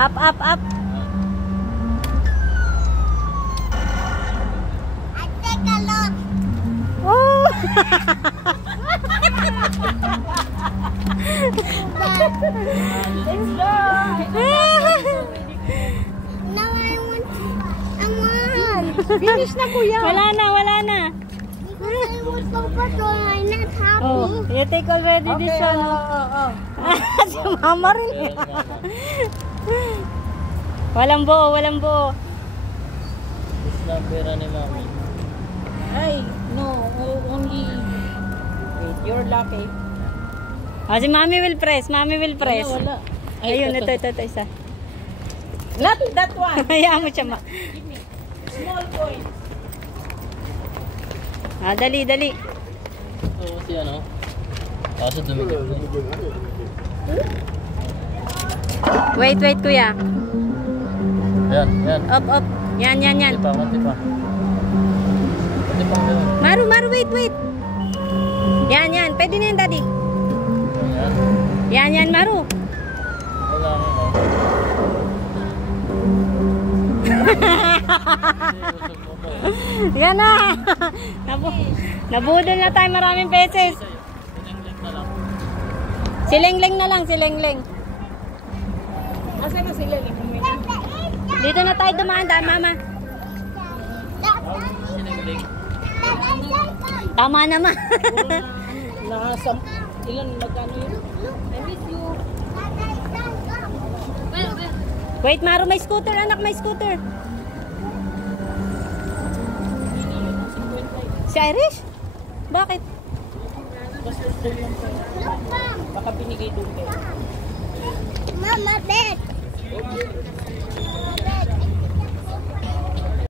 Up, up, up. I take a look. Oh! Let's go. Now I want. Finish na kuya. Wala na, wala na. Because I was so bad, so I'm not happy. Oh, you take already this one. Si mama rin. Walang buo, walang buo. This na pera ni mami. Ay, no, only. Wait, you're lucky. Oh, si mami will press, mami will press. Wala. Ayun, ito, isa. Not that one. Hayaan mo siya ma. Give me. Small coin. Ah, dali, dali. Ito kasi ano. Kaso dumikit. Wait, wait kuya. Yan, yan. Up, up. Yan, yan, yan. Konti pa, konti pa. Konti pa ganun. Maru, Maru, wait, wait. Yan, yan. Pwede na yan, daddy. Yan. Yan, yan, Maru. Wala nga. Yan na. Nabudol na tayo maraming beses. Silengleng na lang, silengleng. Asa na sila? Dito na tayo dumaan, mama. Tama naman. Nasa, ilan magkano yun? I miss you. Wait, Maru, may scooter, anak, may scooter. Si Irish? Bakit? Basta lang. Baka binigay doon kayo. Mama, bed.